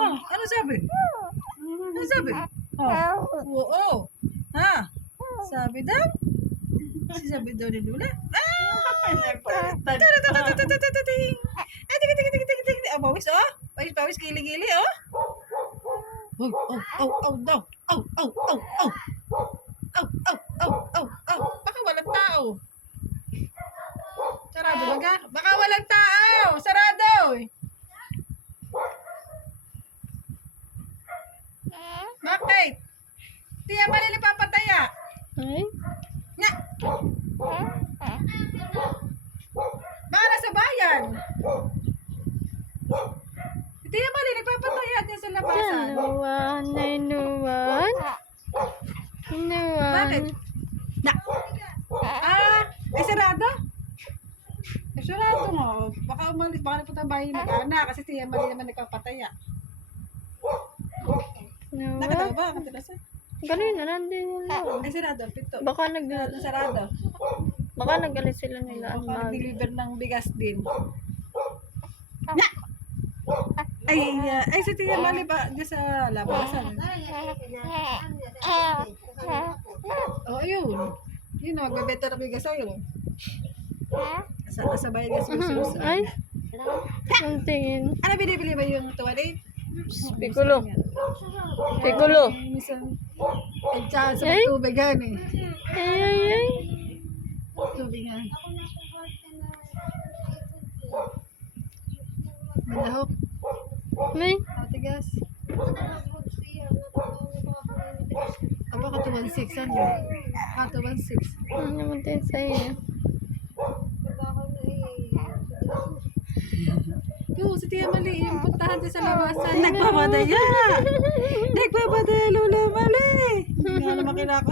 Oh, ano sabi? Ano sabi? Oh, oo. Ha? Sabi daw? Sabi daw ni Lula? Tatatatatatatating. Ay, tiga. Oh, pawis, oh. Pawis, gili-gili, oh. Oh, daw. Oh. Baka walang tao. Sarado ba ka? Baka walang tao. Sarado. Bakit? Tiya ba nila papataya? Ay? Nga. Baka nasa bayan. Tiya ba nila papataya din sa labasan? Inuwan. Bakit? Na. Ay sarado? Ay sarado mo. Baka umalis, baka nagpunta bahay mag-ana kasi tiya ba nila naman nagpapataya. Nakatawa Inuwan. ba? Nakatulasa? Galing na nandun nila. Ay sarado, pito. Baka Sarado. nagalit sila nila. Baka nag-deliver ng bigas din. Na! Ay si Tia Mali ba dyan sa labasan? Oh, ayun. Yun na, magbebenta ng bigas sa'yo. Sa bayan nga susunod. Ay? Ang tingin. Ano binibili ba yung tuwalit? Piccolo. Minsan, ay tsaka sa Ay? tubig yan eh. Ay. Tubig yan. Malahok. May? Matigas. Aba ka 216 ano? 216. Ano naman din sa'yo? Yo, si Tia Mali, yung puntahan din sa labasan. Nagpapadaya! Nagpapadaya, Lola Mali! Hindi nga naman kinako.